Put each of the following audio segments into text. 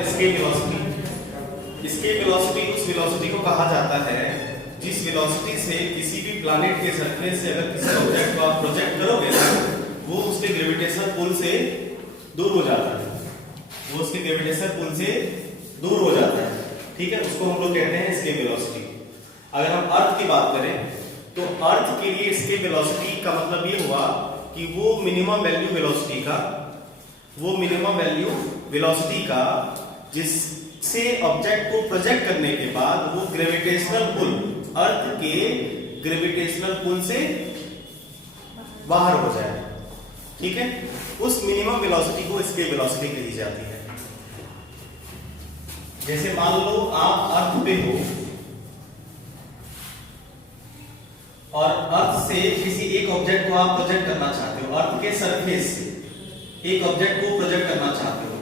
Escape velocity. Escape velocity उस velocity को कहा जाता है जिस वेलोसिटी से किसी भी प्लैनेट के सरफेस से अगर किसी ऑब्जेक्ट को आप प्रोजेक्ट करोगे वो उसके ग्रेविटेशनल पुल से दूर हो जाता है, वो उसके ग्रेविटेशनल पुल से दूर हो जाता है। ठीक है, उसको हम लोग कहते हैं एस्केप वेलोसिटी। अगर हम अर्थ की बात करें तो अर्थ के लिए एस्केप वेलोसिटी का मतलब ये हुआ कि वो मिनिमम वैल्यू वेलोसिटी का, वो मिनिमम वैल्यू वेलोसिटी का जिससे ऑब्जेक्ट को प्रोजेक्ट करने के बाद वो ग्रेविटेशनल पुल, अर्थ के ग्रेविटेशनल पुल से बाहर हो जाए। ठीक है, उस मिनिमम वेलोसिटी को एस्केप वेलोसिटी कही जाती है। जैसे मान लो आप अर्थ पे हो और अर्थ से किसी एक ऑब्जेक्ट को आप प्रोजेक्ट करना चाहते हो, अर्थ के सरफेस से एक ऑब्जेक्ट को प्रोजेक्ट करना चाहते हो।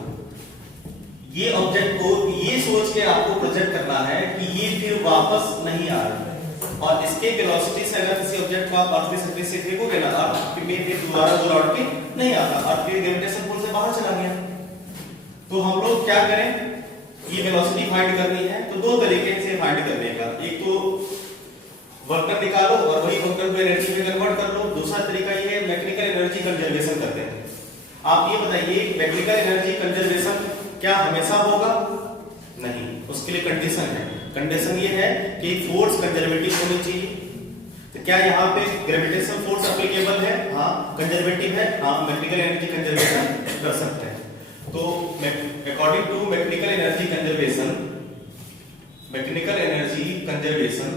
ये ऑब्जेक्ट को ये सोच के आपको प्रोजेक्ट करना है कि ये फिर वापस नहीं आ रहा, और इसके वेलोसिटी से अगर किसी ऑब्जेक्ट को आप अर्थ के सरफेस से फेंकोगे ना, अर्थ में फिर दोबारा वो लौट के नहीं आता, अर्थ के ग्रेविटेशन पुल से बाहर चला गया। तो हम लोग क्या करें, ये वेलोसिटी फाइंड करनी है तो दो तरीके से फाइंड करने का, एक तो वर्क निकालो और वही वर्क को एनर्जी में कन्वर्ट कर लो। दूसरा तरीका ये है मैकेनिकल एनर्जी कंजर्वेशन करते हैं। आप ये बताइए मैकेनिकल एनर्जी कंजर्वेशन क्या हमेशा होगा? नहीं, उसके लिए कंडीशन है। कंडीशन ये है कि फोर्स कंजर्वेटिव होनी चाहिए। तो क्या यहाँ पे ग्रेविटेशनल फोर्स एप्लीकेबल है? हाँ। कंजर्वेटिव है? हाँ। मैकेनिकल एनर्जी कंजर्वेशन कर सकते हैं। तो according to mechanical energy conservation, mechanical energy conservation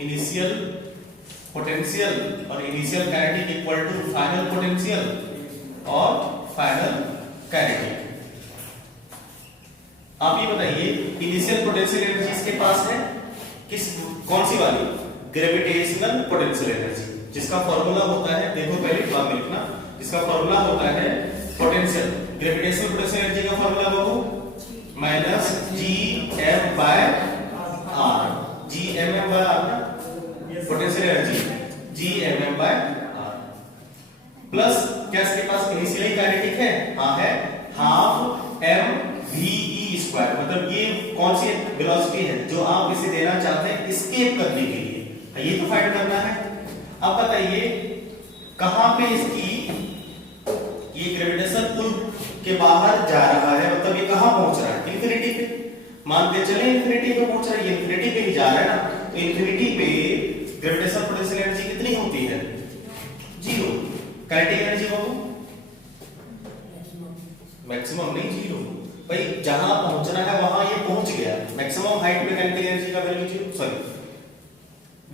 initial potential और initial kinetic equal to final potential और फाइनल काइनेटिक। आप ये बताइए इनिशियल पोटेंशियल एनर्जी इसके पास है किस, कौन सी वाली? ग्रेविटेशनल पोटेंशियल एनर्जी, जिसका फॉर्मूला होता है, देखो पहले बात लिखना, जिसका फॉर्मूला होता है पोटेंशियल, ग्रेविटेशनल पोटेंशियल एनर्जी का फॉर्मूला बाबू minus GM by R, GMM by R ना, potential energy GMM by R plus क्या इसके पास इनिशियली काइनेटिक है? हाँ है, हाफ mve स्क्वायर। मतलब ये कौन सी वेलोसिटी है जो आप इसे देना चाहते हैं एस्केप करने के लिए, ये तो फाइंड करना है। अब बताइए कहां पे इसकी ये ग्रेविटेशनल पुल के बाहर जा रहा है, मतलब ये कहां पहुंच रहा है? इंफिनिटी पे। मानते चले इंफिनिटी पे पहुंच रहा है, ये इंफिनिटी पे ही जा रहा है ना, तो इंफिनिटी पे ग्रेविटेशनल पोटेंशियल एनर्जी कितनी होती है? 0। काइनेटिक एनर्जी बाबू मैक्सिमम नहीं 0। भाई जहां पहुंचना है वहां ये पहुंच गया। मैक्सिमम हाइट पे काइनेटिक एनर्जी का वैल्यू 0, सॉरी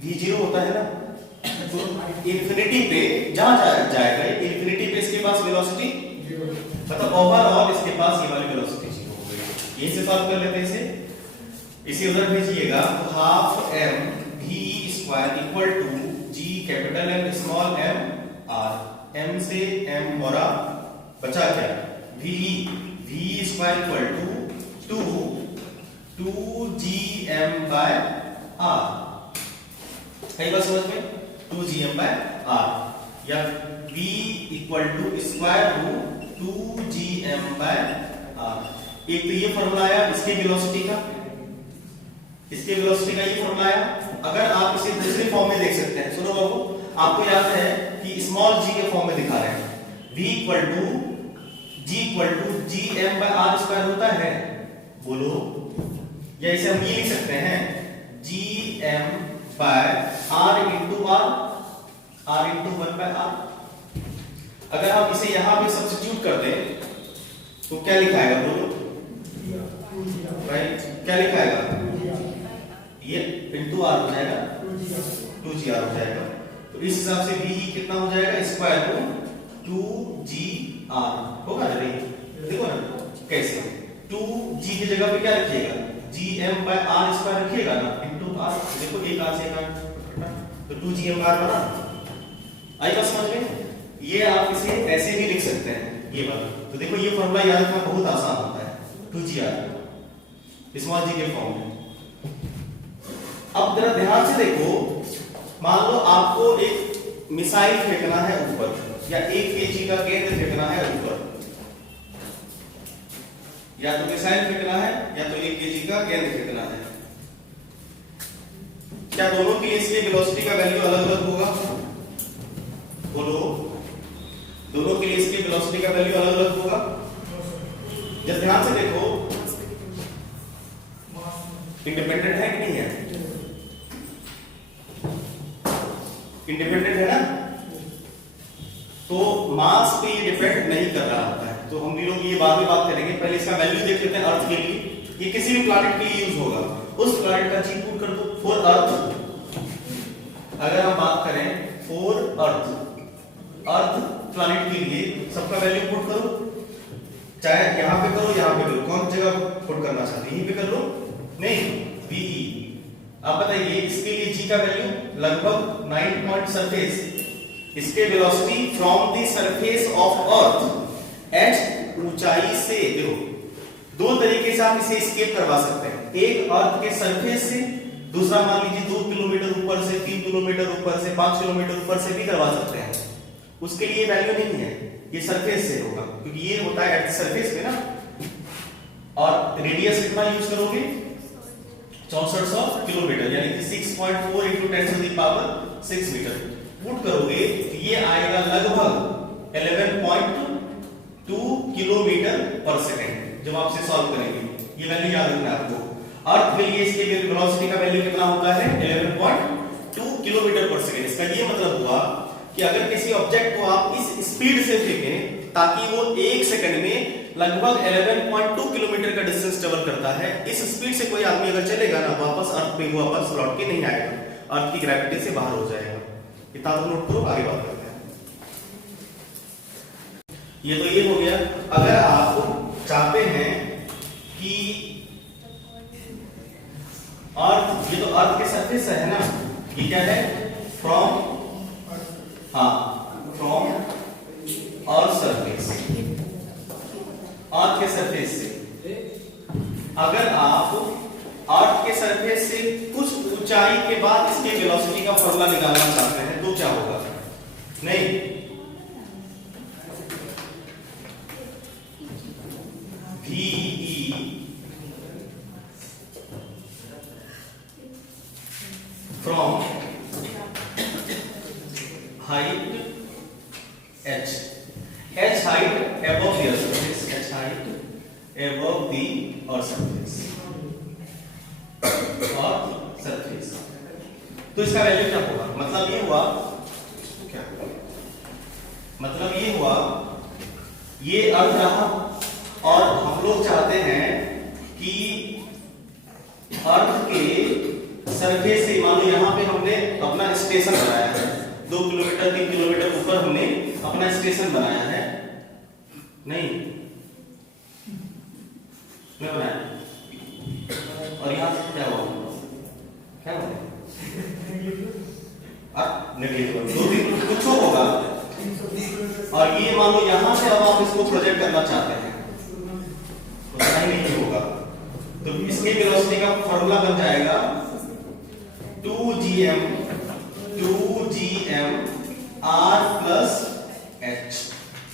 V0 होता है ना। तो इंफिनिटी पे जहां जाएगा, इंफिनिटी पे इसके पास वेलोसिटी 0, मतलब ओवरऑल इसके पास ये वाली वेलोसिटी 0 हो गई। यहीं से सॉल्व कर लेते हैं इसे उधर भेजिएगा तो half mve square equal to G capital M small m R, m से m बड़ा बचा क्या? v square equal to 2gm by R। सही बात समझ में? 2gm बाय R या v equal to square root 2gm by R। एक तो ये फॉर्मूला आया इसके वेलोसिटी का, इसके वेलोसिटी का ये फॉर्मूला आया। अगर आप इसे दूसरे फॉर्म में देख सकते हैं, सुनो बाबू, आपको याद है कि स्मॉल g के फॉर्म में दिखा रहे हैं, v equal to gm by R square होता है, बोलो। या इसे हम ये लिख सकते हैं gm by R into R, R into 1 by R। अगर हम इसे यहां पे सब्स्टिट्यूट कर दें तो क्या लिखाएगा बोलो? राइट, क्या लिखाएगा? ये इंटू R हो जाएगा, 2gr हो जाएगा। तो इस हिसाब से v कितना हो जाएगा? स्क्वायर रूट 2gr होगा ना? देखो ना कैसे, 2g की जगह पे क्या रखिएगा? gm बाय R स्क्वायर रखिएगा ना, इंटू R। देखो एक R से एक R, तो 2gm बार बना। आई बात समझ में? ये आप इसे ऐसे भी लिख सकते हैं ये वाला। तो देखो ये फॉर्मूला याद रखना बहुत आसान होता है, 2gr स्मॉल g के फॉर्म में। अब जरा ध्यान से देखो, मान लो आपको एक मिसाइल फेंकना है ऊपर, या 1 kg का गेंद फेंकना है या तो मिसाइल फेंकना है या तो 1 kg का गेंद फेंकना है। क्या दोनों के लिए इसके वेलोसिटी का वैल्यू अलग अलग होगा? बोलो, दोनों के लिए इसके वेलोसिटी का वैल्यू अलग अलग होगा? जब ध्यान से देखो, इंडिपेंडेंट है कि नहीं है? इंडिपेंडेंट है ना, तो मास पे ये डिपेंड नहीं कर रहा होता है। तो हम लोग ये बाद में बात करेंगे, पहले इसका वैल्यू देख लेते हैं। अर्थ के लिए ये किसी भी प्लैनेट के लिए यूज होगा, उस प्लैनेट का जी पुट कर दो फॉर अर्थ। अगर हम बात करें फॉर अर्थ प्लैनेट के लिए सबका वैल्यू पुट करो, चाहे यहां पे करो यहां पे करो, कौन सी जगह पुट करना चाहते हैं? यहीं पे कर लो, नहीं VE। आप बताइए इसके लिए जी का वैल्यू लगभग 9 पॉइंट सरफेस, इसके velocity from the surface of earth at ऊंचाई से। देखो दो तरीके से आप इसे एस्केप करवा सकते हैं, एक अर्थ के सरफेस से, दूसरा मान लीजिए 2 किलोमीटर ऊपर से, 3 किलोमीटर ऊपर से, 5 किलोमीटर ऊपर से भी करवा सकते हैं। उसके लिए वैल्यू नहीं है, ये सरफेस से होगा क्योंकि ये होता है एट सरफेस पे ना। और रेडियस कितना यूज करोगे? 6400 किलोमीटर, यानी कि 6.4 × 10⁻6 मीटर पुट करोगे तो ये आएगा लगभग 11.2 किलोमीटर पर सेकंड। जब आपसे सॉल्व करेंगे ये वैल्यू याद रखना है आपको। अर्थ के लिए इसके वेलोसिटी का वैल्यू कितना होता है? 11.2 किलोमीटर पर सेकंड। इसका ये मतलब हुआ कि अगर किसी ऑब्जेक्ट को आप इस स्पीड से फेंकें ताकि वो 1 सेकंड में लगभग 11.2 किलोमीटर का डिस्टेंस ट्रेवल करता है, इस स्पीड से कोई आदमी अगर चलेगा ना, वापस अर्थ पे वो वापस लौट के नहीं आएगा, अर्थ की ग्रेविटी से बाहर हो जाएगा। इतना तो नोट करो, आगे बात करते हैं। ये तो ये हो गया। अगर आप चाहते हैं कि अर्थ, ये तो अर्थ के सरफेस है ना, ये क्या है? फ्रॉम अर्थ सरफेस, अर्थ के सरफेस से अगर आप अर्थ के सरफेस से कुछ ऊंचाई के बाद इसके वेलोसिटी का फॉर्मूला निकालना चाहते हैं तो क्या होगा? नहीं, VE from height h, h height above the earth surface, h height above the earth surface, earth surface। तो इसका वैल्यू क्या होगा? मतलब ये हुआ, क्या होगा? मतलब ये हुआ, ये अर्थ रहा और हम लोग चाहते हैं कि अर्थ के सरफेस से, मान लो यहां पे हमने अपना स्टेशन बनाया है, 2 किलोमीटर 3 किलोमीटर ऊपर हमने अपना स्टेशन बनाया है, नहीं बनाया, और यहां से क्या हुआ? क्या हुआ? नेगेटिव 2-3 कुछ होगा। और ये मान लो यहां से अब आप इसको प्रोजेक्ट करना चाहते हैं तो नहीं होगा, तो इसके वेलोसिटी का फॉर्मूला बन जाएगा 2gm r plus h,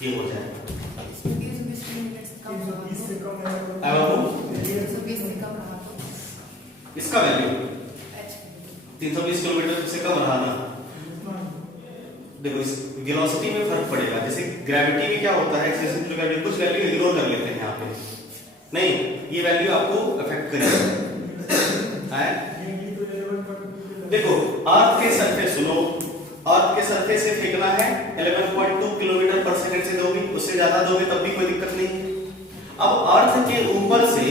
ये हो जाएगा। इसका वैल्यू 320 किलोमीटर से कम रहा ना। देखो इस वेलोसिटी में फर्क पड़ेगा, जैसे ग्रेविटी में क्या होता है, कुछ वैल्यू इग्नोर कर लेते हैं यहाँ पे, नहीं ये वैल्यू आपको अफेक्ट करेगा। देखो अर्थ के सरफेस, सुनो, अर्थ के सरफेस से फेंकना है 11.2 किलोमीटर पर सेकंड से दोगे, उससे ज्यादा दोगे तब भी कोई दिक्कत नहीं। अब अर्थ के ऊपर से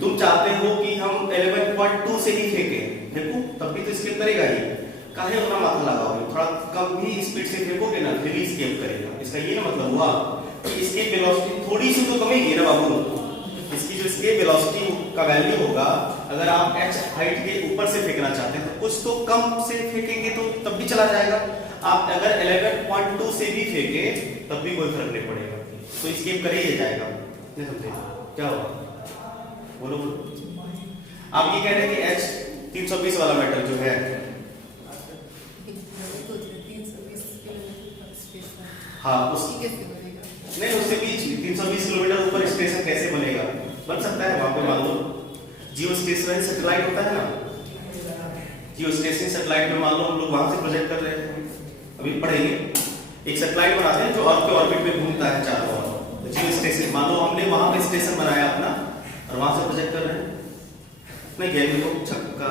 तुम चाहते हो कि हम 11.2 से ही फेंकें, देखो तब भी तो स्केप करेगा ही, काहे अपना माथा लगाओगे? थोड़ा कम भी स्पीड से फेंकोगे ना, फिर भी स्केप करेगा। इसका ये ना मतलब हुआ कि इसकी वेलोसिटी थोड़ी सी तो कमेगी ना बाबू। इसकी जो इसके वेलोसिटी का वैल्यू होगा, अगर आप h हाइट के ऊपर से फेंकना चाहते हैं तो कुछ तो कम से फेंकेंगे तो तब भी चला जाएगा। आप अगर 11.2 से भी फेंके तब भी कोई फर्क नहीं पड़ेगा, तो स्केप करे ही जाएगा। नहीं समझे क्या होगा? बोलो आप ये कह रहे हैं कि h 320 वाला मेटल जो है, हाँ उसकी नहीं, उससे बीच 320 किलोमीटर ऊपर स्टेशन कैसे बनेगा? बन सकता है वहां पे मान लो जियो स्टेशनरी सैटेलाइट होता है ना, जियो स्टेशनरी सैटेलाइट में मान लो हम लोग वहां से प्रोजेक्ट कर रहे हैं, अभी पढ़ेंगे। एक सैटेलाइट बनाते हैं जो अर्थ के ऑर्बिट में घूमता है चारों ओर, तो जियो स्टेशन मान लो हमने वहां पे स्टेशन बनाया अपना और वहां से प्रोजेक्ट कर रहे हैं। नहीं गेम को छक्का,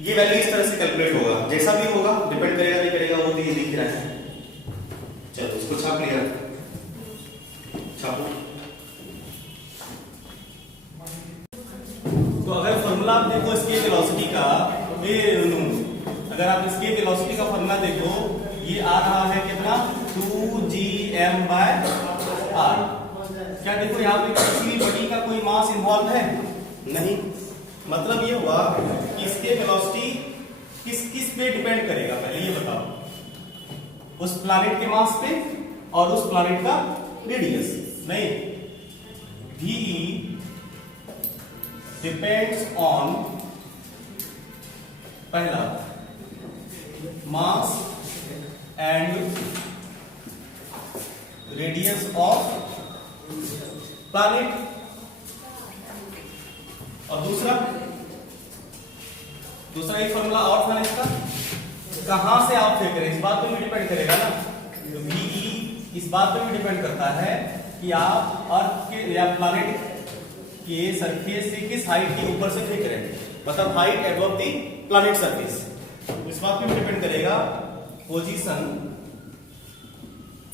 ये वैल्यू इस तरह से कैलकुलेट होगा, जैसा भी होगा डिपेंड करेगा नहीं करेगा वो तो ये दिख रहा है। चलो इसको छाप लिया, छापो। तो अगर फॉर्मूला आप देखो इसके वेलोसिटी का, अगर आप इसके वेलोसिटी का फॉर्मूला देखो, ये आ रहा है कितना 2gm/r। क्या देखो यहाँ पे किसी भी बॉडी का कोई मास इन्वॉल्व है? नहीं। मतलब ये हुआ कि इसके वेलोसिटी किस पे डिपेंड करेगा, पहले ये बताओ। उस प्लैनेट के मास पे और उस प्लैनेट का रेडियस? नहीं, VE डिपेंड्स ऑन पहला mass and radius of planet, और दूसरा एक फॉर्मूला और था इसका, कहां से आप फेंक रहे हैं इस बात पे भी डिपेंड करेगा ना। तो VE इस बात पे भी डिपेंड करता है कि आप अर्थ के या प्लैनेट के सरफेस से किस हाइट के ऊपर से फेंक रहे हैं, मतलब height above the planet surface. इस बात पे भी डिपेंड करेगा position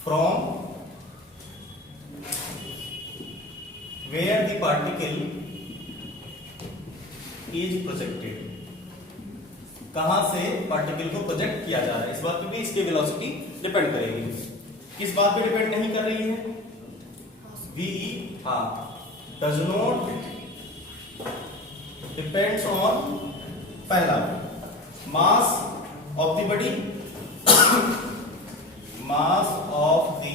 from where the particle is projected, कहां से पार्टिकल को प्रोजेक्ट किया जा रहा है, इस बात पे भी इसकी वेलोसिटी डिपेंड करेगी। किस बात पे डिपेंड नहीं कर रही है? VE does not depends on पहला mass of the body, mass of the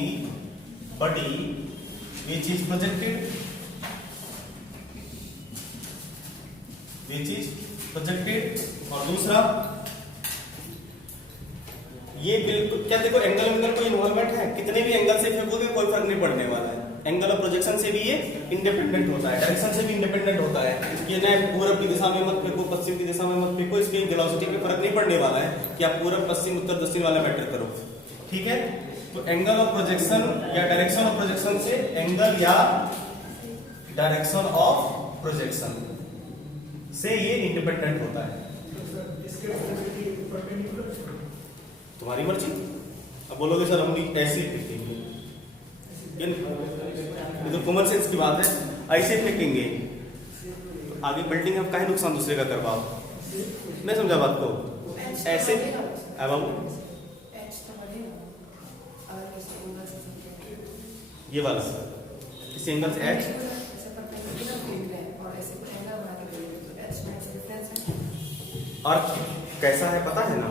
body which is projected, और दूसरा ये बिल्कुल क्या देखो एंगल कोई इन्वॉल्वमेंट है, कितने भी एंगल से फेंकोगे कोई फर्क नहीं पड़ने वाला है। एंगल ऑफ प्रोजेक्शन से भी ये इंडिपेंडेंट होता है, डायरेक्शन से भी इंडिपेंडेंट होता है। ये न पूरब की दिशा में मत फेंको, पश्चिम की दिशा में मत फेंको, इसके वेलोसिटी पे फर्क नहीं पड़ने वाला है कि आप पूरब पश्चिम उत्तर दक्षिण वाला मैटर करो, ठीक है। तो एंगल ऑफ प्रोजेक्शन या डायरेक्शन ऑफ प्रोजेक्शन से एंगल या डायरेक्शन ऑफ प्रोजेक्शन से ये इंडिपेंडेंट होता है। तुम्हारी मर्जी, अब बोलोगे सर हम ऐसे फेंकेंगे, ये तो कॉमन सेंस की बात है, ऐसे फेंकेंगे तो आगे बिल्डिंग में काहे नुकसान दूसरे का करवाओ, नहीं समझा बात को? ऐसे बाबू ये वाला इस एंगल से एच, अर्थ कैसा है पता है ना,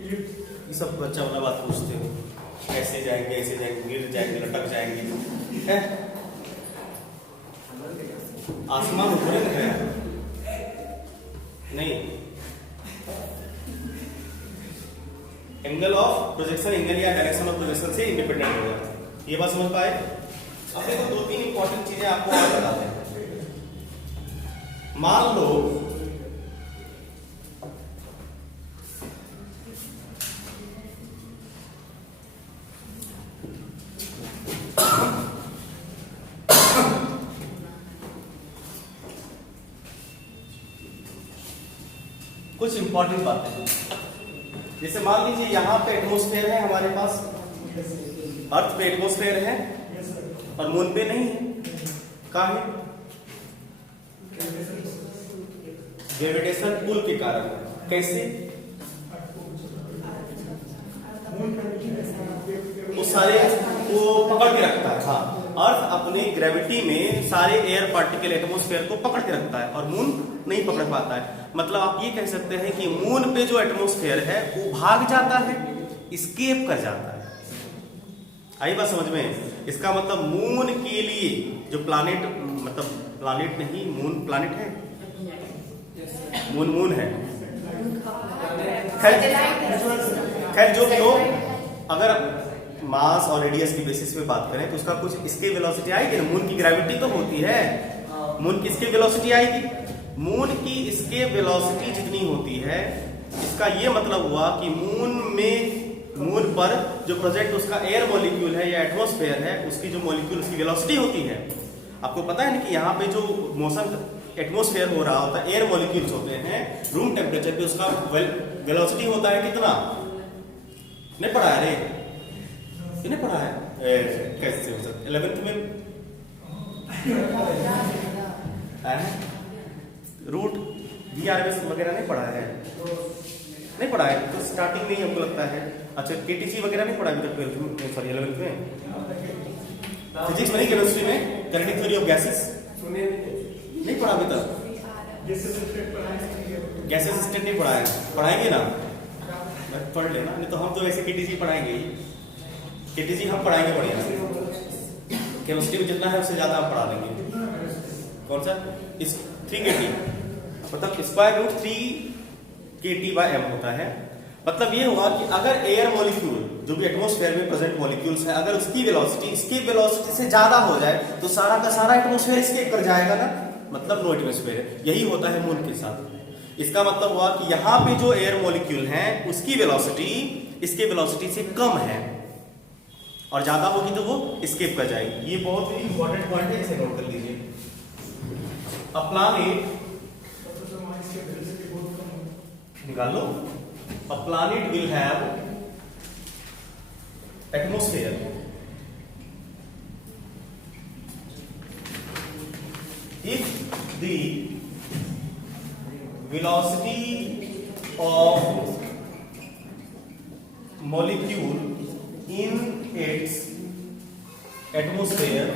ये सब बच्चा वाला बात पूछते हो, ऐसे जाएंगे ऐसे जाएंगे, गिर जाएंगे, लटक जाएंगे, है आसमान ऊपर है नहीं। एंगल ऑफ प्रोजेक्शन, एंगल या डायरेक्शन ऑफ प्रोजेक्शन से इंडिपेंडेंट हो जाता है, ये बात समझ पाए? अब देखो दो तीन इंपॉर्टेंट चीजें आपको और बताते हैं। मान लो कुछ इंपॉर्टेंट बातें, जैसे मान लीजिए यहाँ पे एटमॉस्फेयर है हमारे पास, अर्थ पे एटमॉस्फेयर है और मून पे नहीं है, कहाँ है? ग्रेविटेशन पुल के कारण। कैसे? वो सारे वो पकड़ के रखता है, हाँ, अर्थ अपने ग्रेविटी में सारे एयर पार्टिकल एटमॉस्फेयर को पकड़ के रखता है और मून नहीं पकड़ पाता है। मतलब आप ये कह सकते हैं कि मून पे जो एटमॉस्फेयर है वो भाग जाता है, एस्केप कर जाता है। आई बात समझ में? इसका मतलब मून के लिए जो प्लैनेट, मतलब प्लैनेट नहीं मून, प्लैनेट है, मून है, खैर जो भी हो, अगर मास और रेडियस की बेसिस पे बात करें तो उसका कुछ इसके वेलोसिटी आएगी ना। मून की ग्रेविटी तो होती है, मून की इसके वेलोसिटी आएगी। मून की इसके वेलोसिटी जितनी होती है, इसका ये मतलब हुआ कि मून पर जो प्रोजेक्ट उसका एयर मॉलिक्यूल है या एटमॉस्फेयर है, उसकी जो मॉलिक्यूल उसकी वेलोसिटी होती है। आपको पता है ना कि यहाँ पे जो मोशन एटमॉस्फेयर हो रहा होता है, एयर मॉलिक्यूल्स होते हैं, रूम टेम्परेचर पे उसका वेलोसिटी होता है कितना? नहीं पढ़ा है रे, नहीं पढ़ा है? कैसे हो सकता? 11th में रूट VRMS वगैरह नहीं पढ़ा है? नहीं पढ़ा है तो स्टार्टिंग में ही हमको लगता है। अच्छा KTG वगैरह नहीं पढ़ा अभी तक 12th में, सॉरी 11th में? फिजिक्स में नहीं, केमिस्ट्री में काइनेटिक थ्योरी ऑफ गैसेस नहीं पढ़ा अभी तक? गैसेस स्टेट नहीं पढ़ा है? पढ़ाएंगे ना, पढ़ लेना, नहीं तो हम तो वैसे KTG पढ़ाएंगे ही। KTG हम पढ़ाएंगे बढ़िया, केमिस्ट्री में जितना है उससे ज्यादा हम पढ़ा देंगे। कौन सा? इस 3kT मतलब स्क्वायर रूट 3kT/m होता है। मतलब ये हुआ कि अगर एयर मॉलिक्यूल जो भी एटमॉस्फेयर में प्रेजेंट मॉलिक्यूल्स है, अगर उसकी वेलोसिटी इसकी वेलोसिटी से ज्यादा हो जाए तो सारा का सारा एटमॉस्फेयर एस्केप कर जाएगा ना, मतलब नो एटमॉस्फेयर। यही होता है मून के साथ। इसका मतलब हुआ कि यहाँ पे जो एयर मॉलिक्यूल है उसकी वेलोसिटी इसके वेलोसिटी से कम है, और ज्यादा होगी तो वो एस्केप कर जाएगी। ये बहुत ही इंपॉर्टेंट पॉइंट है, इसे नोट कर लीजिए। अ प्लैनेट निकाल लो। A planet will have atmosphere if the velocity of molecule in its atmosphere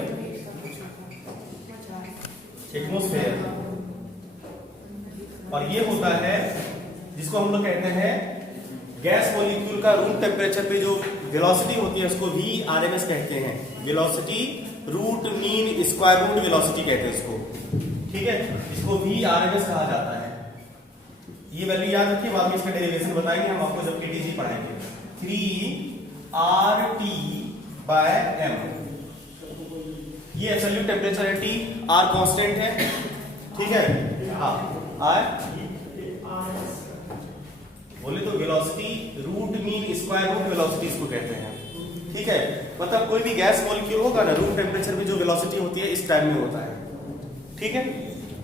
और ये होता है जिसको हम लोग कहते हैं गैस मॉलिक्यूल का रूम टेम्परेचर पे जो वेलोसिटी होती है उसको VRMS कहते हैं। Velocity root mean square root velocity कहते हैं इसको, ठीक है? इसको VRMS कहा जाता है। ये वैल्यू याद रखिए, बाद में इसका डेरिवेशन बताएंगे हम आपको जब KTG पढ़ाएंगे। 3RT/m ये एब्सोल्यूट टेम्परेचर है, T R कांस्टेंट है, ठीक है? हाँ R बोले तो velocity root mean square root velocity इसको कहते हैं, ठीक है? मतलब कोई भी गैस मॉलिक्यूल होगा ना, रूम टेम्परेचर पे जो वेलोसिटी होती है इस टाइम में होता है, ठीक है?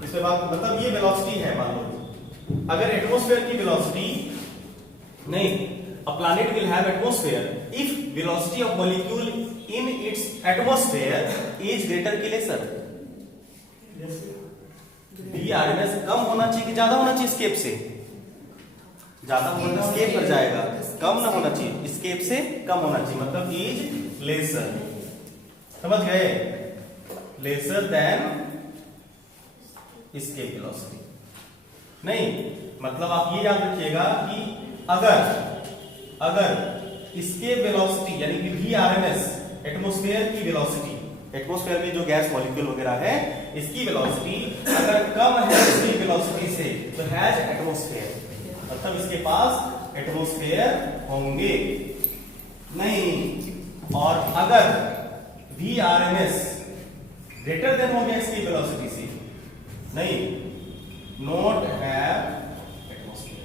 इसके बाद मतलब ये वेलोसिटी है। मान लो अगर एटमॉस्फेयर की वेलोसिटी नहीं, a planet will have atmosphere if velocity of molecule in its atmosphere is greater कि लेसर। VRMS कम होना चाहिए कि ज्यादा होना चाहिए स्केप से? ज्यादा होना स्केप कर जाएगा, कम ना होना चाहिए, स्केप से कम होना चाहिए, मतलब इज लेसर। समझ गए? Lesser than escape velocity. नहीं मतलब आप ये याद रखिएगा कि अगर इसके वेलोसिटी यानी कि VRMS एटमॉस्फेयर की वेलोसिटी, एटमॉस्फेयर में जो गैस मॉलिक्यूल वगैरह है इसकी वेलोसिटी अगर कम है इसकी वेलोसिटी से तो हैज एटमॉस्फेयर, मतलब इसके पास एटमॉस्फेयर होंगे नहीं। और अगर VRMS ग्रेटर देन हो गया इसकी वेलोसिटी से, नहीं नॉट हैव एटमॉस्फेयर।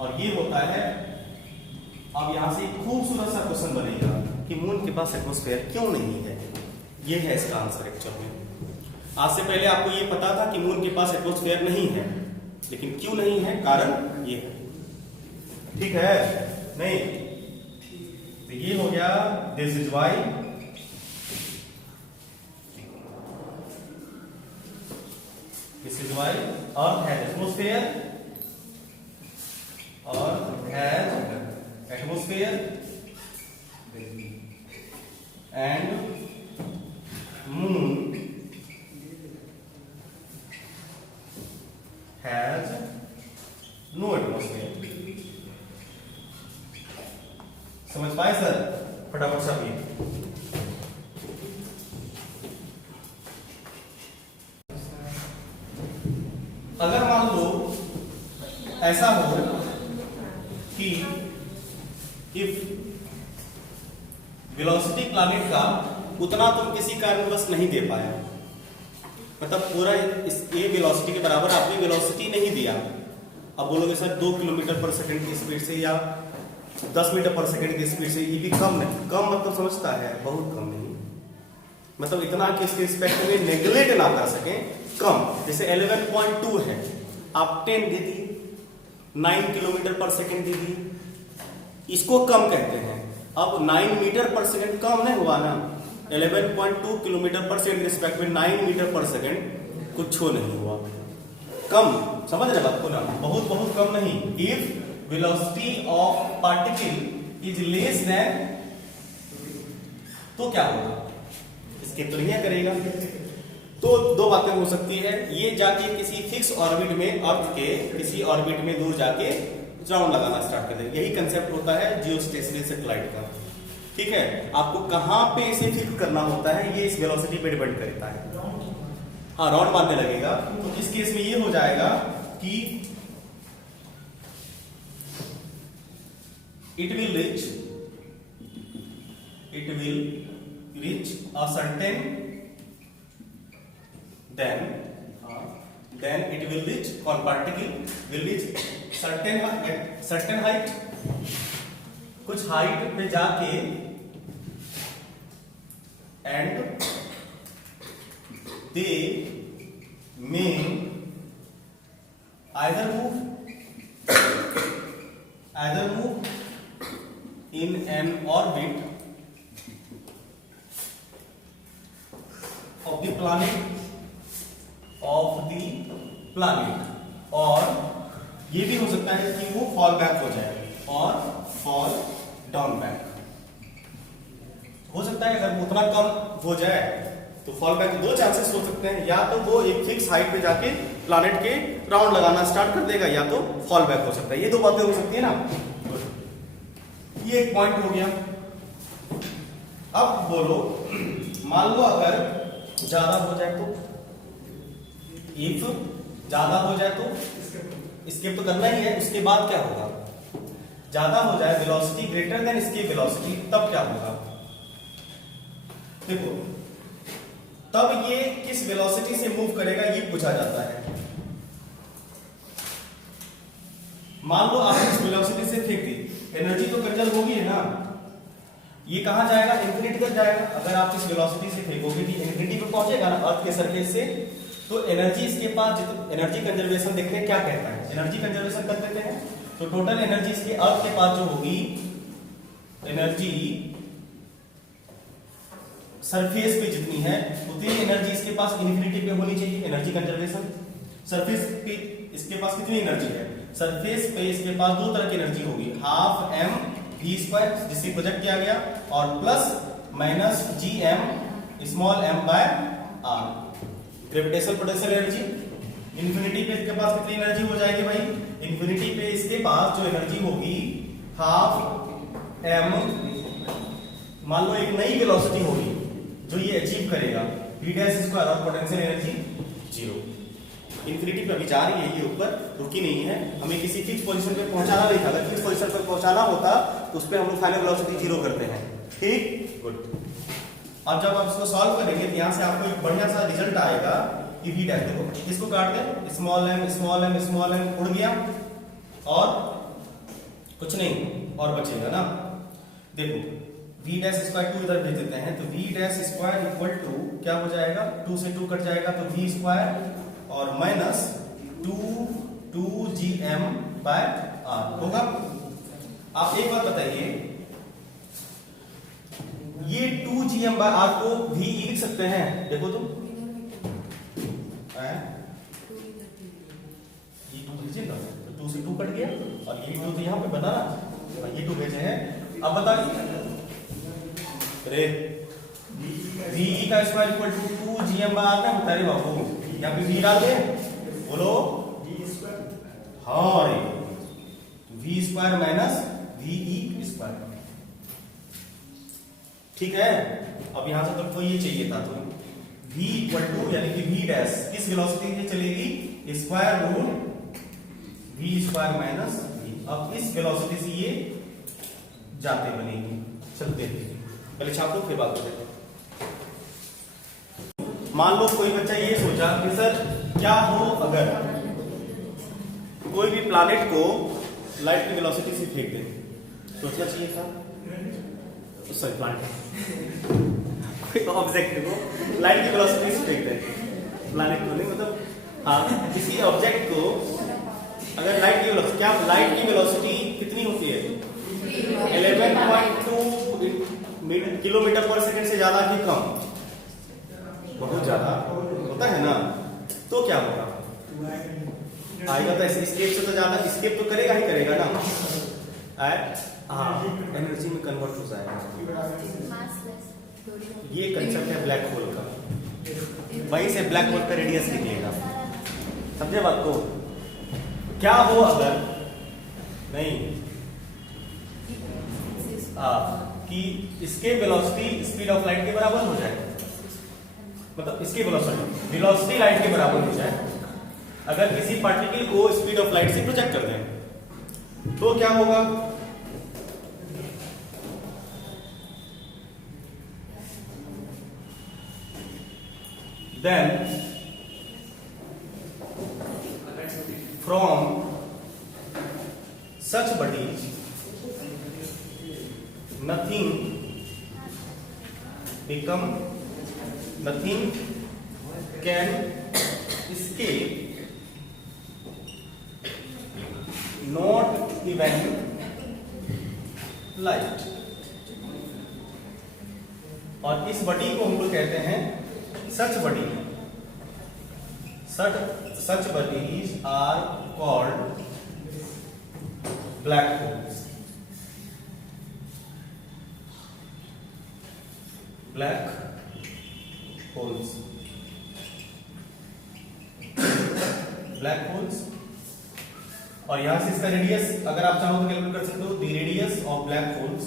और ये होता है, अब यहां से एक खूबसूरत सा क्वेश्चन बनेगा कि मून के पास एटमॉस्फेयर क्यों नहीं है। ये है इसका आंसर एक्चुअल में। आज से पहले आपको ये पता था कि मून के पास एटमॉस्फेयर नहीं है, लेकिन क्यों नहीं है, कारण ये है, ठीक है? नहीं तो ये हो गया this is why earth has atmosphere and moon has no atmosphere. समझ पाए सर? फटाफट सब ये अगर मान लो ऐसा हो कि इफ वेलोसिटी प्लैनेट का उतना तुम किसी कारणवश नहीं दे पाया, मतलब पूरा इस ए वेलोसिटी के बराबर आपने वेलोसिटी नहीं दिया। अब बोलोगे सर 2 किलोमीटर पर सेकंड की स्पीड से या 10 मीटर पर सेकंड की स्पीड से, ये भी कम नहीं, कम मतलब समझता है बहुत कम नहीं, मतलब इतना कि इसके रिस्पेक्ट में नेग्लेक्ट ना कर सके, कम। जैसे 11.2 है, आप 10 दे दी, 9 किलोमीटर पर सेकंड दे दी, इसको कम कहते हैं। अब 9 मीटर पर सेकंड कम नहीं हुआ ना, 11.2 किलोमीटर पर सेकंड रिस्पेक्ट में 9 मीटर पर सेकंड कुछ नहीं हुआ, कम। समझ रहे बात को ना, बहुत बहुत कम नहीं। If velocity of particle is less than, तो क्या होगा, इसके तो नहीं करेगा। तो दो बातें हो सकती है, ये जाके किसी फिक्स ऑर्बिट में, अर्थ के किसी ऑर्बिट में दूर जाके राउंड लगाना स्टार्ट कर देगा। यही कंसेप्ट होता है जियोस्टेशनरी सैटेलाइट का, ठीक है। आपको कहां पे इसे फिक्स करना होता है, ये इस वेलोसिटी पे डिपेंड करता है। हाँ, राउंड मारने लगेगा तो इस केस में ये हो जाएगा कि it will reach a certain, then it will reach, or particle will reach certain height, कुछ हाइट पे जाके and they may either move in an orbit of the planet, और ये भी हो सकता है कि वो फॉल बैक हो जाए और फॉल डाउन बैक हो सकता है। अगर उतना कम हो जाए तो फॉल बैक दो चांसेस हो सकते हैं, या तो वो एक फिक्स हाइट पे जाके प्लैनेट के राउंड लगाना स्टार्ट कर देगा, या तो फॉल बैक हो सकता है। ये दो बातें हो सकती है ना। ये एक पॉइंट हो गया। अब बोलो, मान लो अगर ज्यादा हो जाए तो, इफ ज्यादा हो जाए तो स्किप तो करना ही है, उसके बाद क्या होगा, ज्यादा हो जाए, वेलोसिटी ग्रेटर देन इसकी वेलोसिटी, तब क्या होगा। देखो, तब ये किस वेलोसिटी से मूव करेगा ये पूछा जाता है। मान लो आप इस वेलोसिटी से फेंक दी, एनर्जी तो कंजर्व होगी है ना, ये कहां जाएगा, इंफिनिटी तक जाएगा। अगर आप इस वेलोसिटी से फेंकोगे कि इंफिनिटी पे पहुंचेगा ना अर्थ के सरफेस से, तो एनर्जी इसके पास, एनर्जी कंजर्वेशन देखते हैं क्या कहता है, एनर्जी कंजर्वेशन कर देते हैं। तो टोटल एनर्जी इसके अर्थ के पास जो होगी, एनर्जी सरफेस पे जितनी है उतनी एनर्जी इसके पास इन्फिनिटी पे होनी चाहिए। एनर्जी कंजर्वेशन, सरफेस पे इसके पास कितनी एनर्जी है, सरफेस पे इसके पास दो तरह की एनर्जी होगी, हाफ एम वी स्क्वायर जिसे प्रोजेक्ट किया गया, और plus minus G M small M by R gravitational potential energy. Infinity पे इसके पास कितनी एनर्जी हो जाएगी भाई, इन्फिनिटी पे इसके पास जो एनर्जी होगी हाफ एम, मान लो एक नई वेलोसिटी होगी जो ये अचीव करेगा, v डैश स्क्वायर, और पोटेंशियल एनर्जी 0। इन्फिनिटी पे अभी जा रही है, ये ऊपर रुकी नहीं है, हमें किसी फिक्स पोजीशन पे पहुंचाना नहीं था। अगर फिक्स पोजीशन पे पहुंचाना होता तो उस पे हम लोग फाइनल वेलोसिटी 0 करते हैं, ठीक, गुड। अब जब आप इसको सॉल्व करेंगे तो यहाँ से आपको एक बढ़िया सा रिजल्ट आएगा कि v डैश, देखो इसको काट दें, small M small M small M उड़ गया और कुछ नहीं और बचेगा ना। देखो v डैश स्क्वायर 2 इधर भेज देते हैं, तो v dash square equal to क्या हो जाएगा, 2 से 2 कट जाएगा तो v स्क्वायर और माइनस 2gm बाय r होगा। आप एक बात बताइए, ये 2gm बाय r को v लिख सकते हैं, देखो तुम ये 2 भेजेगा तो 2 से 2 कट गया, और ये 2 तो यहाँ पे बना ना, ये 2 भेजे हैं। अब बताइए, अरे v का square equal to 2gm by r ना होता है बाबू, यहाँ पे v डाल दे, बोलो हाँ, v square minus ve square, ठीक है। अब यहां से तुमको ये चाहिए था, तो v इक्वल टू यानी कि v डैश किस वेलोसिटी से चलेगी, square root v square minus v। अब इस वेलोसिटी से ये जाते बनेगी, चलते हैं, पहले छाप लो फिर बात करते हैं। मान लो कोई बच्चा ये सोचा कि सर क्या हो अगर कोई भी प्लैनेट को लाइट की वेलोसिटी से फेंक दे, सोचना चाहिए था, सॉरी प्लैनेट कोई ऑब्जेक्ट को लाइट की वेलोसिटी से फेंक दे, प्लैनेट को नहीं मतलब हाँ किसी ऑब्जेक्ट को अगर लाइट की वेलोसिटी, क्या लाइट की वेलोसिटी कितनी होती है 11.2 किलोमीटर पर सेकंड से ज्यादा कि कम, बहुत ज्यादा होता है ना, तो क्या होगा आएगा तो एस्केप से तो ज्यादा, एस्केप तो करेगा ही करेगा ना, हाँ एनर्जी में कन्वर्ट हो जाएगा। ये कंसेप्ट है ब्लैक होल का, वहीं से ब्लैक होल का रेडियस निकलेगा, समझे बात को। क्या हो अगर नहीं कि इसके वेलोसिटी स्पीड ऑफ लाइट के बराबर हो जाए, मतलब इसकी वेलोसिटी लाइट के बराबर हो जाए, अगर किसी पार्टिकल को स्पीड ऑफ लाइट से प्रोजेक्ट कर दें तो क्या होगा, then from such body nothing can escape, not even light। और इस बॉडी को हम लोग कहते हैं such body. Such bodies are called black holes. Black holes, black holes. और यहां से इसका रेडियस अगर आप चाहो तो कैलकुलेट कर सकते हो, the radius of black holes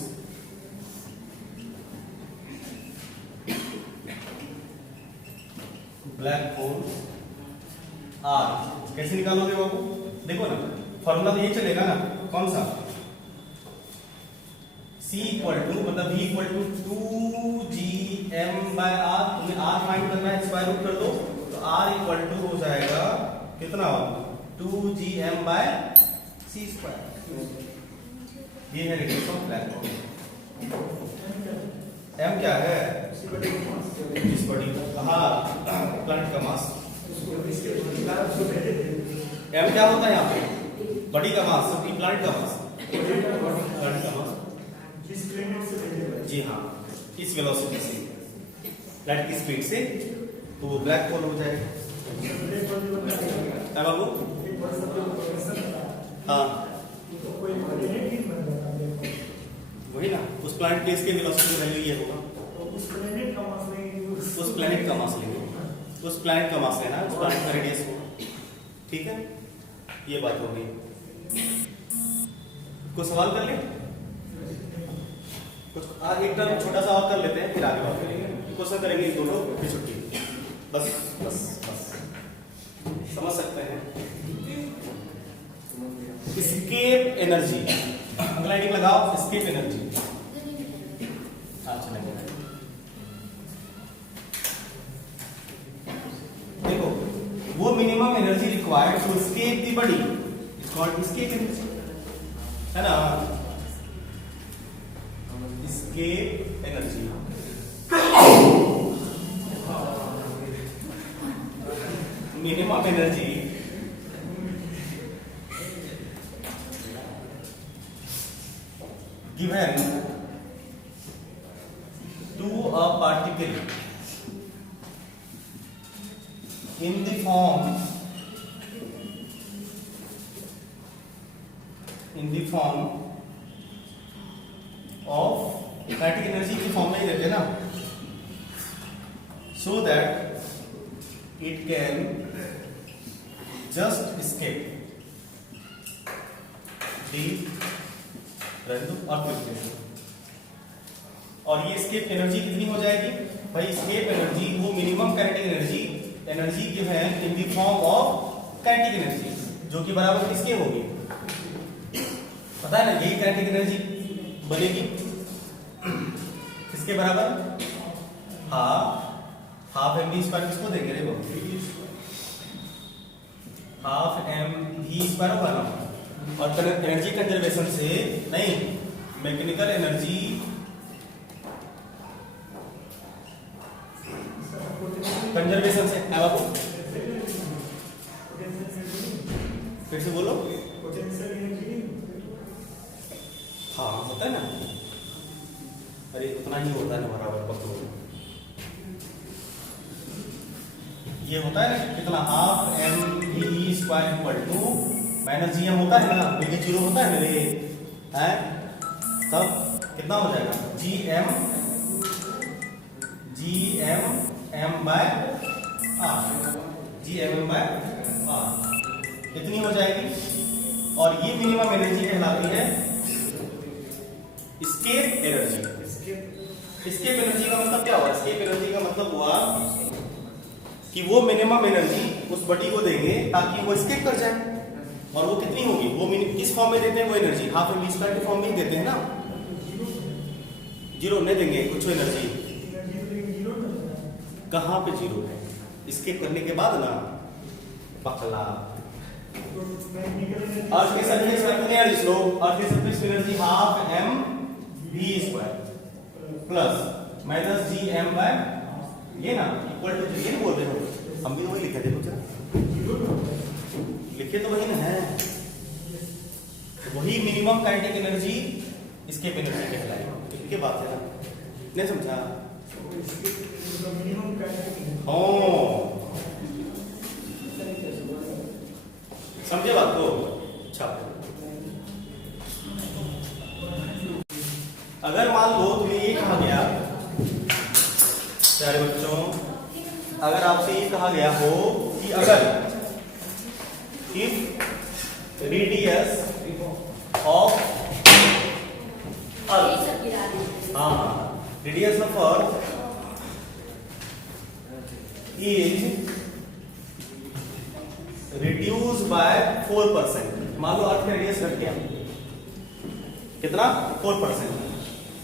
are. कैसे निकालोगे बाबू, देखो ना फॉर्मूला तो ये चलेगा ना, कौन सा, C इक्वल टू मतलब V इक्वल टू 2gm/r, तुम्हें r फाइंड करना है, स्क्वायर रूट कर दो तो r इक्वल टू हो जाएगा कितना, 2gm/c²। ये है radius of black hole. m क्या है, इस बॉडी हाँ प्लैनेट का मास। m क्या होता है यहाँ पे, बॉडी का मास, प्लैनेट का मास, प्लैनेट का मास जी हाँ, इस वेलोसिटी से लाइट की स्पीड से, तो वो ब्लैक होल हो जाएगा। बाबू हाँ वही ना, उस प्लैनेट के इसके वेलोसिटी वैल्यू ये होगा, उस प्लैनेट का मास लेंगे, उस प्लैनेट का मास लेना, उस प्लैनेट का रेडियस होगा। ठीक है, ये बात हो गई। कोई सवाल कर ले, कुछ एक टर्म छोटा सा और कर लेते हैं, फिर आगे बात करेंगे, क्वेश्चन करेंगे दोनों, फिर छुट्टी। बस बस बस समझ सकते हैं। एस्केप एनर्जी, अगला हेडिंग लगाओ, एस्केप एनर्जी। अच्छा देखो, वो minimum energy required to escape the body is called escape energy, है ना, escape energy. Minimum energy given to a particle in the form of kinetic energy की फॉर्म में ही देते हैं ना, so that it can just escape the और ये एस्केप एनर्जी कितनी हो जाएगी भाई, एस्केप एनर्जी वो मिनिमम काइनेटिक एनर्जी की है in the form of kinetic energy, जो कि बराबर किसके होगी, पता है ना, यही काइनेटिक एनर्जी बनेगी इसके बराबर हाफ एम वी स्क्वायर किसको देंगे रे बाबू, हाफ एम वी स्क्वायर होगा ना। और एनर्जी कंजर्वेशन से नहीं, मैकेनिकल एनर्जी कंजर्वेशन से क्या बाबू, फिर से बोलो। हाँ होता है ना, अरे उतना ही होता है ना बराबर पकड़ो, ये होता है ना कितना, half M V square equal to minus G M होता है ना, बिल्कुल जीरो होता है मेरे हैं, तब कितना हो जाएगा G M by R, G M by R कितनी हो जाएगी। और ये मिनिमम एनर्जी कहलाती है एस्केप एनर्जी। एस्केप एनर्जी का मतलब क्या हुआ, एस्केप एनर्जी का मतलब हुआ कि वो मिनिमम एनर्जी उस बॉडी को देंगे ताकि वो एस्केप कर जाए। और वो कितनी होगी, वो किस फॉर्म में देते हैं वो energy, half M V square के फॉर्म में ही देते हैं ना, जीरो नहीं देंगे कुछ एनर्जी, कहां पे जीरो है, एस्केप करने के बाद ना पकला। अर्थ के सरफेस पर कितनी एनर्जी लो, अर्थ के सरफेस की energy half M V square plus minus G M by ये ना इक्वल टू, ये नहीं बोल रहे हो, हम भी वही लिखे थे कुछ लिखे तो वही ना है, वही minimum kinetic energy escape energy कहलाएगी। इनके बात है ना, नहीं समझा? समझे बात को? अच्छा, अगर मान लो तुम्हें ये कहा गया प्यारे बच्चों, अगर आपसे ये कहा गया हो कि अगर if radius of earth, radius of earth is reduce by 4%, मान लो अर्थ का रेडियस घट गया कितना 4%,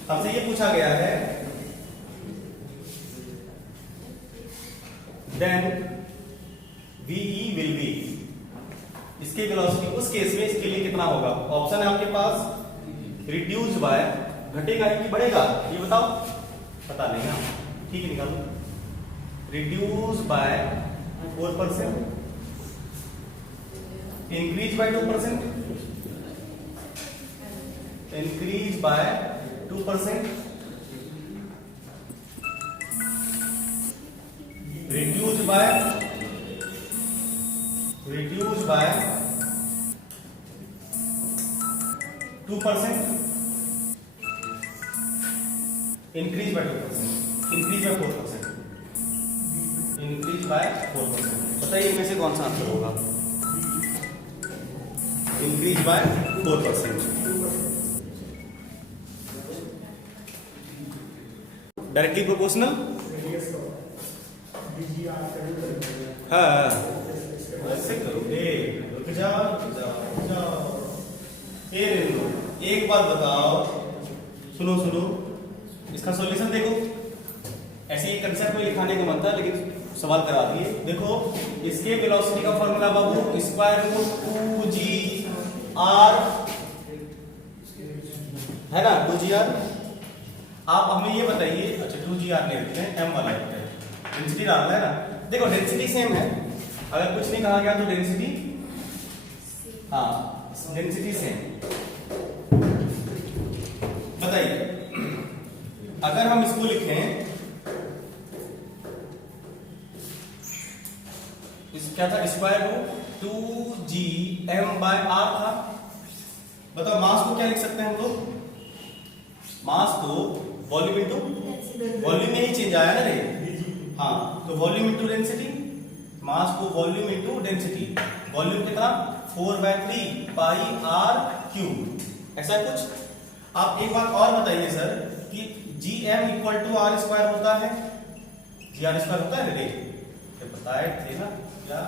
हमसे ये पूछा गया है देन VE विल बी, इसकी वेलोसिटी उस केस में इसके लिए कितना होगा। ऑप्शन है आपके पास, रिड्यूस बाय, घटेगा कि बढ़ेगा ये बताओ, पता नहीं ना, ठीक है निकालो, reduce by 4%, increase by 2%, increase by 2%, reduce by 2%, increase by 2%, increase by 4%, increase by 4%, बताइए इनमें से कौन सा आंसर होगा, increase by 4%, डायरेक्टली प्रोपोर्शनल, हाँ ऐसे करो, रुक जाओ, एक बात बताओ, सुनो, इसका सॉल्यूशन देखो, ऐसे ही कंसेप्ट में लिखाने को मन था लेकिन सवाल करा दिए। देखो इसके वेलोसिटी का फॉर्मूला बाबू स्क्वायर रूट 2gr है ना, 2gr। आप हमें ये बताइए, अच्छा 2gr नहीं लिखते हैं, m वाला लिखते हैं, डेंसिटी डालना है ना। देखो डेंसिटी सेम है, अगर कुछ नहीं कहा गया तो डेंसिटी, हाँ डेंसिटी सेम। बताइए अगर हम इसको लिखें, क्या था, स्क्वायर रूट 2gm/r था। बताओ मास को क्या लिख सकते हैं हम लोग, मास को वॉल्यूम इंटू वॉल्यूम में ही चेंज आया ना रे, हाँ तो वॉल्यूम इंटू डेंसिटी, मास को वॉल्यूम इंटू डेंसिटी, वॉल्यूम कितना 4/3 पाई r क्यूब, ऐसा कुछ। आप एक बात और बताइए सर कि gm equal to r square होता है, g r स्क्वायर होता है रे, बताए थे ना क्या,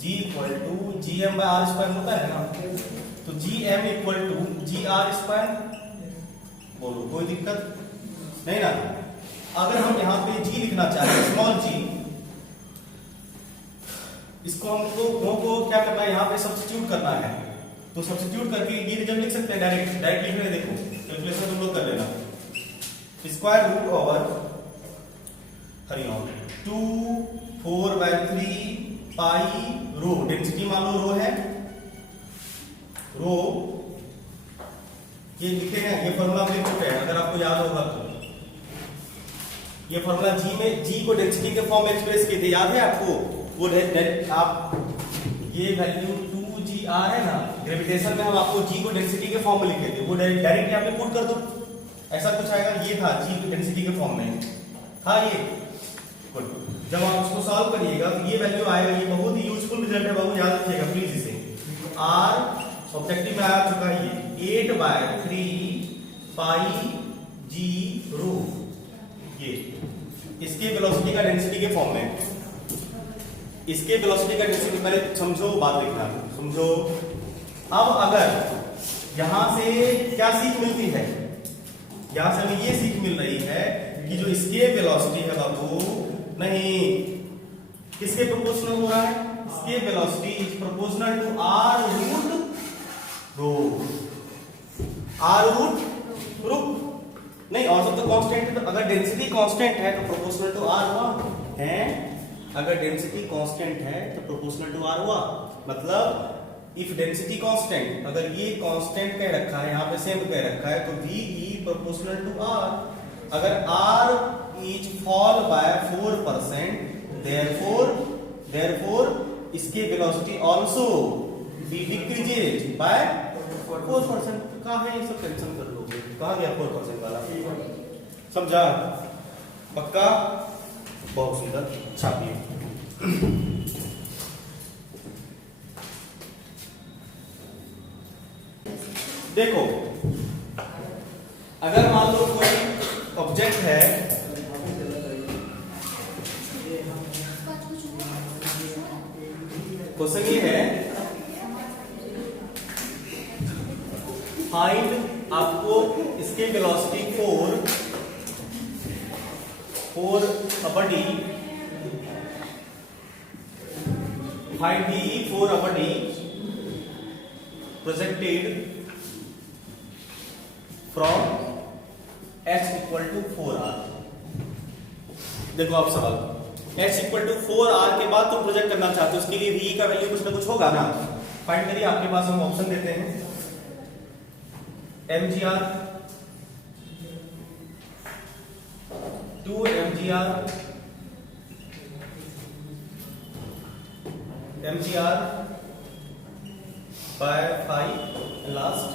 g equal to gm/r square होता है ना, तो gm equal to gr square, बोलो कोई दिक्कत नहीं ना। अगर हम यहाँ पे g लिखना चाहें, स्मॉल g, इसको हमको क्या करना है, यहाँ पे सब्स्टिट्यूट करना है। तो सब्स्टिट्यूट करके ये रिजल्ट लिख सकते हैं डायरेक्ट लिख रहे, देखो कैलकुलेशन तुम लोग कर लेना। स्क्वायर रूट ओवर हरिओम 2 4/3 पाई रो, डेंसिटी मान लो रो है, रो ये लिखे हैं, ये फॉर्मूला हम लिख चुके हैं, अगर आपको याद होगा तो। ये फॉर्मूला जी में, जी को डेंसिटी के फॉर्म में एक्सप्रेस किए थे, याद है आपको? वो आप ये वैल्यू 2gr है ना, ग्रेविटेशन में हम आपको जी को डेंसिटी के फॉर्म में लिखे थे, वो डायरेक्टली आपने पुट कर दो, ऐसा कुछ आएगा। ये था जी को डेंसिटी के फॉर्म में था ये। जब आप उसको सॉल्व करिएगा तो ये वैल्यू आएगा। ये बहुत ही यूजफुल रिजल्ट है बाबू, याद रखिएगा प्लीज इसे। r ऑब्जेक्टिव में आ चुका है ये 8/3 पाई g रो, ये इसके वेलोसिटी का डेंसिटी के फॉर्म में। इसके वेलोसिटी का डेंसिटी, पहले समझो बात लिखना, समझो। अब अगर यहां से क्या सीख मिलती है, यहां से हमें ये सीख मिल रही है कि जो इसके वेलोसिटी है बाबू, नहीं किसके प्रोपोर्शनल हो रहा है, इसके velocity is proportional to r root rho, r root rho. नहीं, और सब तो कांस्टेंट है, तो अगर डेंसिटी कांस्टेंट है तो प्रोपोर्शनल टू r हुआ है। अगर डेंसिटी कांस्टेंट है तो प्रोपोर्शनल टू r हुआ। मतलब इफ डेंसिटी कांस्टेंट, अगर ये कांस्टेंट कह रखा है, यहाँ पे सेम कह रखा है, तो VE प्रोपोर्शनल टू r। अगर r is fall bye 4%, therefore इसके velocity also be decreases bye 4%। कहाँ है ये सब, टेंशन कर लोगे, कहाँ गया 4% वाला, समझा? पक्का? बहुत सुंदर, छापिए। देखो, अगर मान लो कोई ऑब्जेक्ट है, क्वेश्चन ये है, फाइंड, आपको इसके velocity 4/d, find the 4/d projected from h equal to 4r। देखो आप सवाल, h इक्वल टू 4r के बाद तुम प्रोजेक्ट करना चाहते हो, उसके लिए v का वैल्यू कुछ ना कुछ होगा ना। फाइंड करिए, आपके पास हम ऑप्शन देते हैं, mgr 2 mgr by 5, last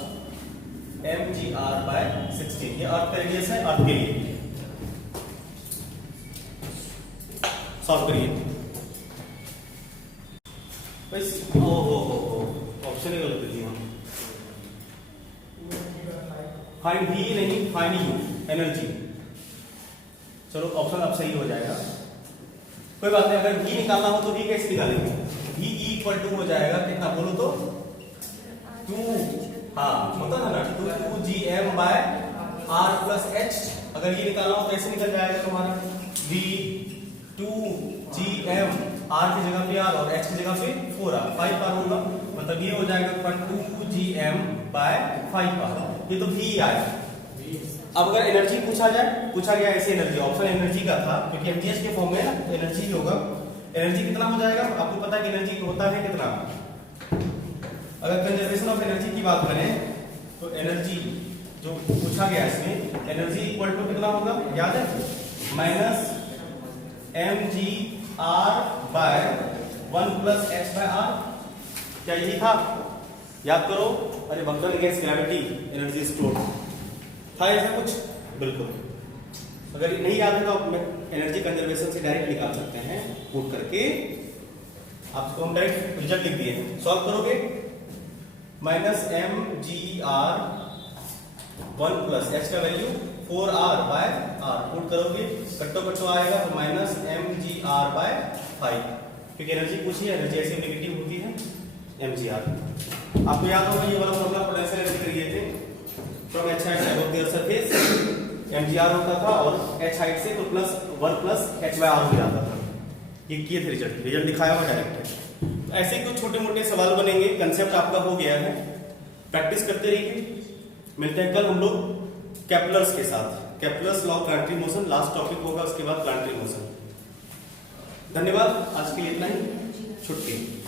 mgr by 16। ये अर्थ का रेडियस है, अर्थ के लिए सॉल्व करिए। ऑप्शन ही गलत दिया, फाइंड v नहीं, फाइंड u एनर्जी। चलो ऑप्शन अब सही हो जाएगा, कोई बात नहीं। अगर v निकालना हो तो v कैसे निकालेंगे, v इक्वल टू हो जाएगा कितना, बोलो तो 2, हाँ होता है ना, 2gm by r plus h। अगर ये निकालना हो तो ऐसे निकल जाएगा तुम्हारा, v 2gm, r की जगह पे r और h की जगह पे 4r, 5r होगा, मतलब ये हो जाएगा 2gm बाय 5r। ये तो v आया। अब अगर एनर्जी पूछा गया ऐसे एनर्जी, ऑप्शन एनर्जी का था क्योंकि mgs के फॉर्म में ना एनर्जी ही होगा। एनर्जी कितना हो जाएगा, आपको पता है कि एनर्जी होता है कितना। अगर कंजर्वेशन ऑफ एनर्जी की बात करें तो एनर्जी जो पूछा गया इसमें, एनर्जी इक्वल टू कितना होगा, याद है, minus mgr by 1 plus h by r। क्या यही था, याद करो। अरे वक्र अगेंस्ट ग्रेविटी एनर्जी स्टोर था ऐसा कुछ, बिल्कुल। अगर नहीं याद है तो आप एनर्जी कंजर्वेशन से डायरेक्ट निकाल सकते हैं, पुट करके आपको हम डायरेक्ट रिजल्ट लिख दिए, सॉल्व करोगे, माइनस mgr 1 प्लस h का value 4r by r, put करोगे, कट्टो कट्टो आएगा तो माइनस mgr बाय 5, क्योंकि एनर्जी पूछी है, एनर्जी ऐसे नेगेटिव होती है mgr। आपको याद होगा ये वाला फॉर्मूला पोटेंशियल एनर्जी करिए थे, from h at above their surface mgr होता था और h हाइट से तो प्लस 1 प्लस h/r हो जाता था। ये किए थे रिजल्ट दिखाया हुआ डायरेक्ट। ऐसे कुछ छोटे मोटे सवाल बनेंगे, कंसेप्ट आपका हो गया है, प्रैक्टिस करते रहिए। मिलते हैं कल हम लोग केपलर्स के साथ, Kepler's law of planetary motion last topic होगा, उसके बाद प्लानेटरी मोशन। धन्यवाद, आज के लिए इतना ही, छुट्टी।